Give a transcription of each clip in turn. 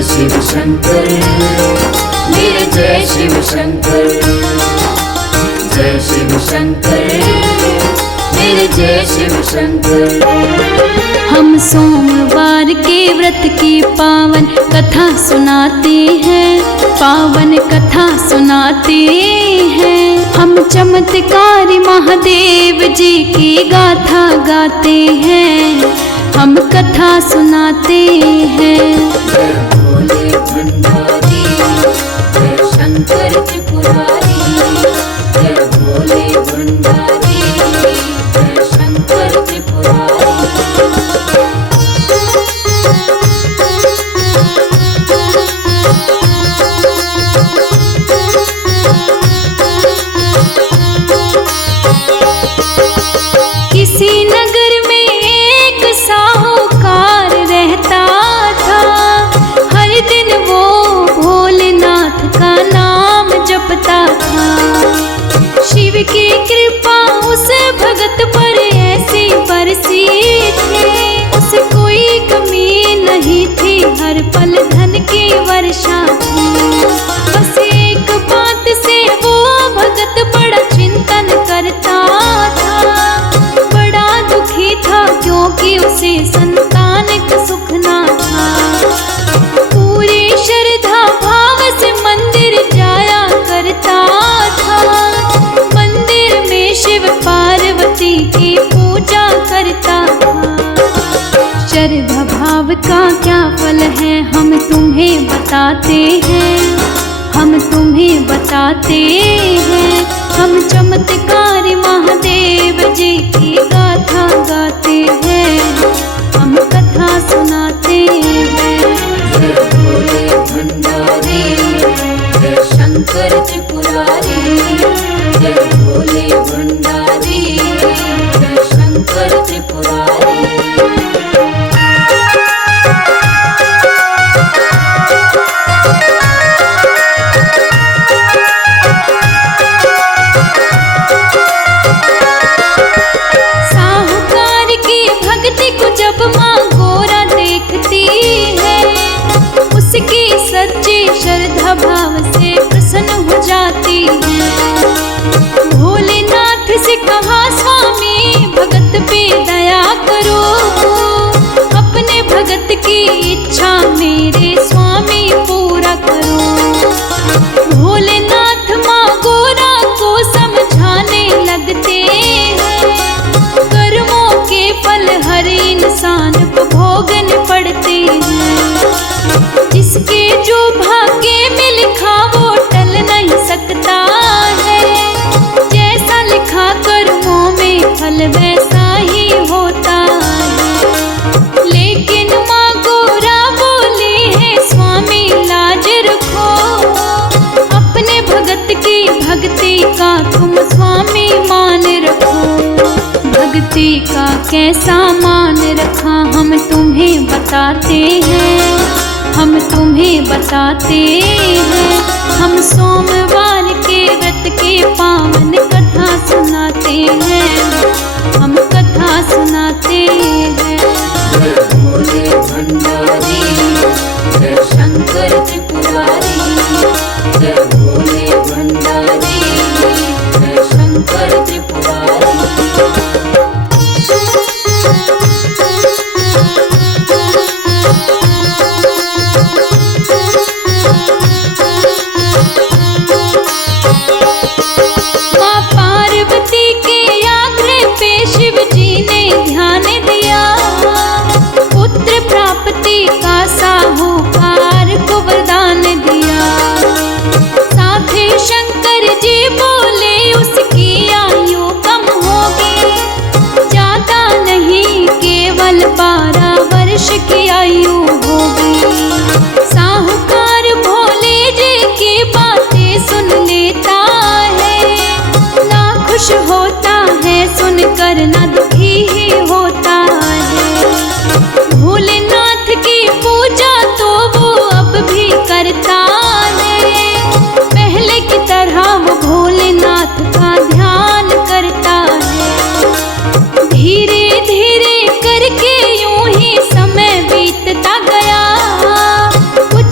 जय शिव शंकर, मेरे जय शिव शंकर, जय शिव शंकर, मेरे जय शिव शंकर। हम सोमवार के व्रत की पावन कथा सुनाते हैं, पावन कथा सुनाते हैं। हम चमत्कारी महादेव जी की गाथा गाते हैं, हम कथा सुनाते हैं। जय भोले भंडारी, जय शंकर त्रिपुरारी, जय भोले भंडारी, जय शंकर त्रिपुरारी। किसी नगर में एक साहूकार रहता था, हर दिन वो भोलेनाथ का नाम जपता था। शिव की कृपा उस भगत पर ऐसी बरसी थी, उसे कोई कमी नहीं थी, हर पल धन की वर्षा थी। बस एक बात से वो भगत बड़ा चिंतन करता था, बड़ा दुखी था क्योंकि उसे संतान का सुख ना था। पूरी श्रद्धा भाव से मंदिर जाया करता था, मंदिर में शिव पार्वती की पूजा करता था। श्रद्धा भाव का क्या फल है हम तुम्हें बताते हैं, हम तुम्हें बताते हैं। हम चमत्कारी महादेव जी की गाथा गाते हैं, हम कथा सुनाते हैं। जय भोले भंडारी, जय शंकर त्रिपुरारी, जय भोले भंडारी, जय शंकर त्रिपुरारी। साहूकार की भक्ति को जब माँ गोरा देखती है, उसकी सच्ची श्रद्धा भाव से प्रसन्न हो जाती है। भोलेनाथ से कहा स्वामी भगत पे दया करो, अपने भगत की इच्छा मेरे स्वामी पूरा करो। भोलेनाथ माँ गोरा को समझाने लगते हैं, कर्मों के फल हर इंसान को भोगने पड़ते हैं। जिसके जो भाग्य में लिखा वो टल नहीं सकता है, जैसा लिखा कर्मों में फल वैसा ही होता है। लेकिन माँ गोरा बोली है स्वामी लाज रखो, अपने भगत की भक्ति का तुम स्वामी मान रखो। भक्ति का कैसा मान रखा हम तुम्हें बताते हैं, हम तुम्हें बताते हैं। हम सोमवार के व्रत के पावन कथा सुनाते हैं, हम कथा सुनाते हैं। जय भोले भंडारी, जय शंकर त्रिपुरारी, जय भोले भंडारी, जय शंकर त्रिपुरारी। माँ पार्वती के आग्रह पे शिव जी ने ध्यान दिया,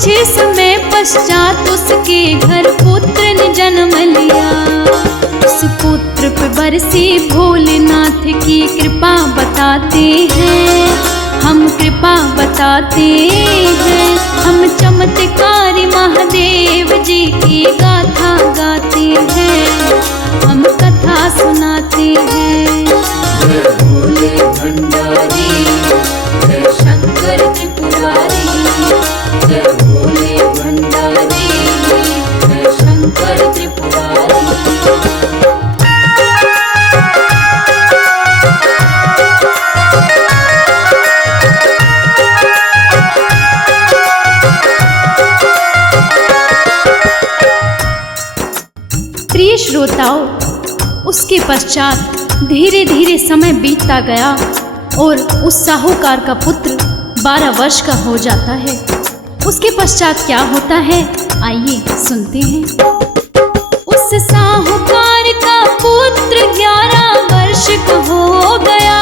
समय पश्चात उसके घर पुत्र ने जन्म लिया। उस पुत्र पे बरसी भोलेनाथ की कृपा बताते हैं, हम कृपा बताते हैं। हम चमत्कारी महादेव जी की गाथा गाते हैं, हम कथा सुनाते हैं। जय भोले भंडारी, जय शंकर त्रिपुरारी। जय भोले भंडारी, जय शंकर त्रिपुरारी। प्रिय श्रोताओं, उसके पश्चात धीरे धीरे समय बीतता गया और उस साहूकार का पुत्र 12 वर्ष का हो जाता है। उसके पश्चात क्या होता है, आइए सुनते हैं। उस साहूकार का पुत्र 11 वर्ष का हो गया।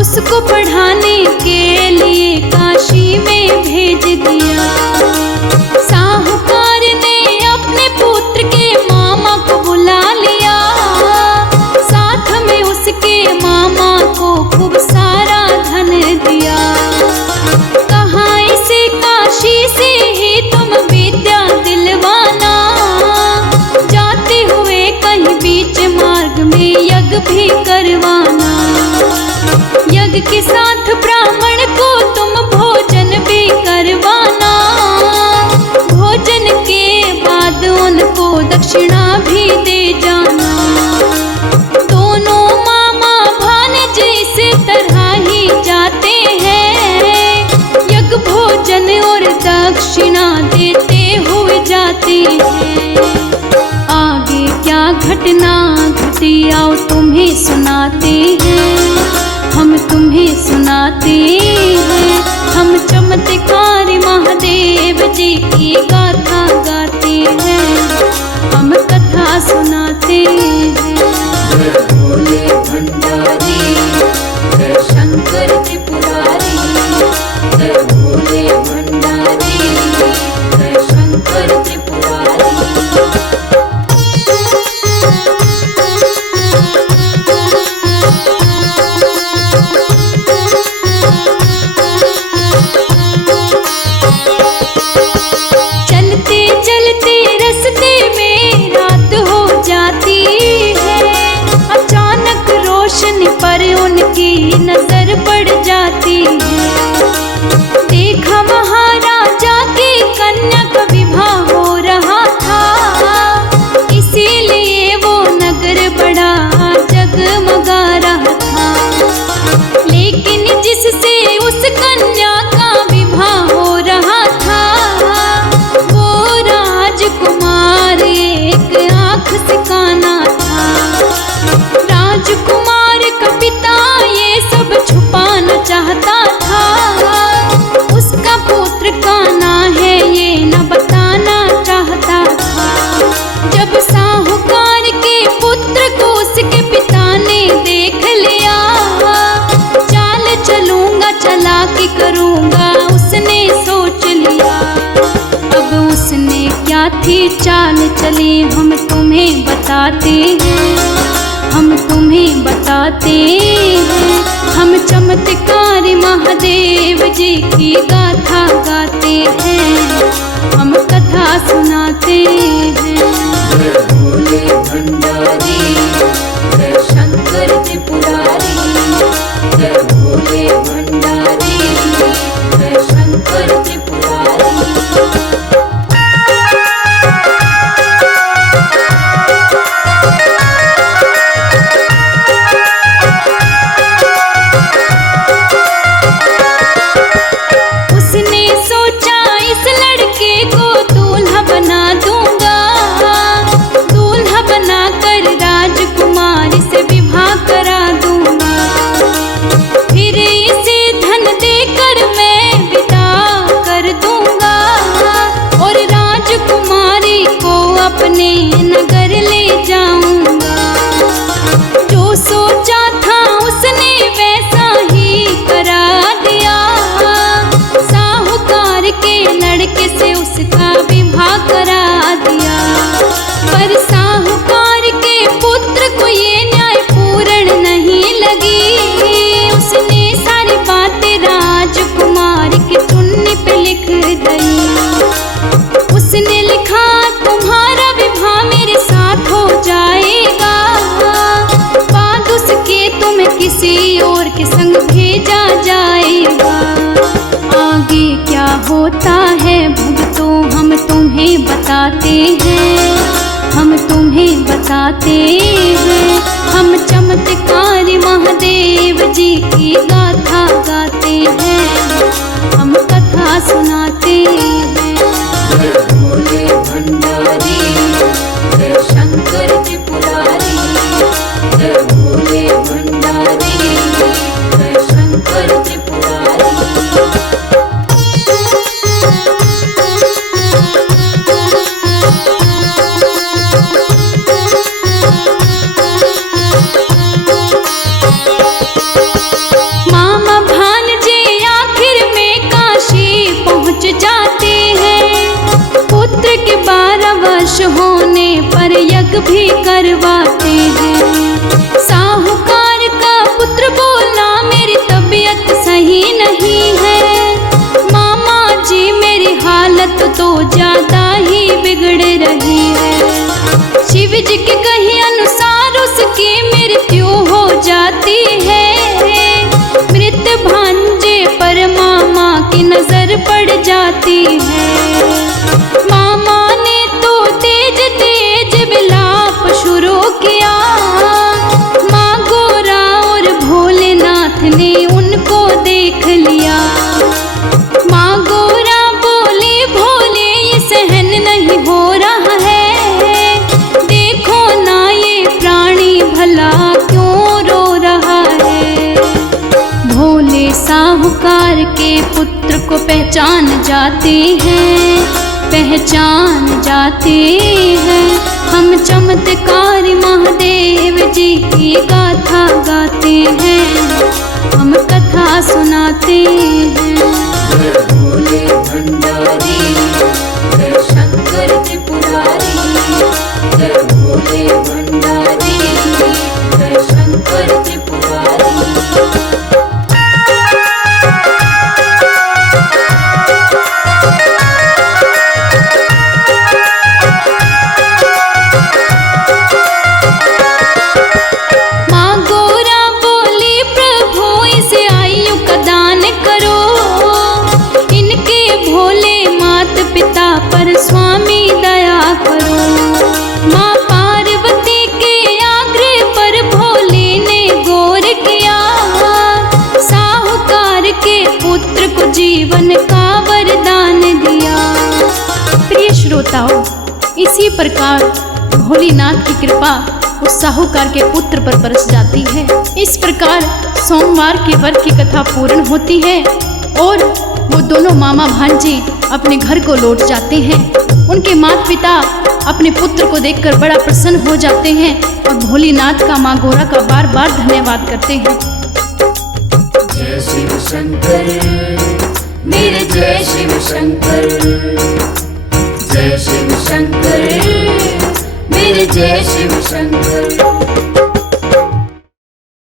उसको पढ़ाने के लिए काशी में भेज दिया। साहूकार ने अपने पुत्र के मामा को बुला लिया। साथ में उसके मामा को खूब सारा धन दिया। कहा इसे काशी से ही तुम विद्या दिलवाना। जाते हुए कहीं बीच मार्ग में यज्ञ भी करवाना। यज्ञ के साथ ब्राह्मण को तुम भोजन भी करवाना। भोजन के बाद उनको दक्षिणा भी दे जाना। दोनों मामा भांजे इस तरह ही जाते हैं। यज्ञ भोजन और दक्षिणा देते हुए जाते हैं। आगे क्या घटना घटी आओ तुम्हें सुनाते हैं, हम तुम्हें सुनाते हैं। हम चमत्कारी महादेव जी की गाथा गाते हैं, हम कथा सुनाते हैं। जय भोले भंडारी, जय शंकर त्रिपुरारी। जय भोले भंडारी, जय शंकर त्रिपुरारी। चलते चलते रास्ते में रात हो जाती है। अचानक रोशनी पर उनकी नजर पड़ जाती है। देखा महाराजा की कन्या का विवाह हो रहा था। इसीलिए वो नगर बड़ा जगमगा रहा था। लेकिन जिससे उस कन्या का विवाह हो रहा था वो राजकुमार एक आंख से काना था। राजकुमार का पिता ये सब छुपाना चाहता था। उसका पुत्र काना है ये न बताना चाहता था। जब साहूकार के पुत्र को उसके पिता ने देख लिया। चाल चलूंगा चालाकी करूंगा उसने सोच लिया। अब उसने क्या थी चाल चली हम तुम्हें बताते हैं, हम तुम्हें बताते हैं। हम चमत्कारी महादेव जी की गाथा गाते हैं, हम कथा सुनाते हैं। जय भोले भंडारी, जय शंकर त्रिपुरारी। जय भोले भंडारी, जय शंकर त्रिपुरारी। उसने सोचा इस लड़के को दूल्हा बना दूंगा। दूल्हा बनाकर राजकुमारी से विवाह करा दूंगा। फिर इस तुम्हें बताते हैं, हम तुम्हें बताते हैं। हम चमत्कारी महादेव जी की गाथा गाते हैं, हम कथा सुनाते हैं। जय भोले भंडारी, जय शंकर त्रिपुरारी। जय भोले भंडारी, जय शंकर त्रिपुरारी। मामा भांजे आखिर में काशी पहुंच जाते हैं। पुत्र के 12 वर्ष होने पर यज्ञ भी करवाते हैं। साहूकार का पुत्र बोला मेरी तबीयत सही नहीं है। मामा जी मेरी हालत तो ज्यादा ही बिगड़ रही है। शिव जी के कहे अनुसार उसकी मृत्यु हो जाती है। मृत भांजे पर मामा की नजर पड़ जाती है। मामा ने तो तेज तेज विलाप शुरू किया। माँ गोरा और भोलेनाथ ने उनको देख लिया। माँ गोरा बोले भोले ये सहन नहीं हो रहा है। देखो ना ये प्राणी भला क्यों रो रहा है। भोले साहूकार के पुत्र को पहचान जाते हैं, पहचान जाते हैं। हम चमत्कारी महादेव जी की गाथा गाते हैं, हम कथा सुनाते हैं। जय भोले भंडारी, जय शंकर त्रिपुरारी। जय भोले भंडारी, जय शंकर त्रिपुरारी। माँ गोरा बोली प्रभु इसे आयु का दान करो। इनके भोले मात पिता पर स्वामी दया करो। माँ पार्वती के आग्रह पर भोले ने गौर किया। साहूकार के पुत्र को जीवन का वरदान दिया। प्रिय श्रोताओं, इसी प्रकार भोलेनाथ की कृपा उस साहूकार के पुत्र पर बरस जाती है। इस प्रकार सोमवार के व्रत की कथा पूर्ण होती है और वो दोनों मामा भांजे अपने घर को लौट जाते हैं। उनके माता पिता अपने पुत्र को देखकर बड़ा प्रसन्न हो जाते हैं और भोलेनाथ का माँ गोरा का बार बार धन्यवाद करते हैं। जय शिव शंकर, मेरे जय शिव शंकर। जय शिव शंकर, मेरे जय शिव शंकर।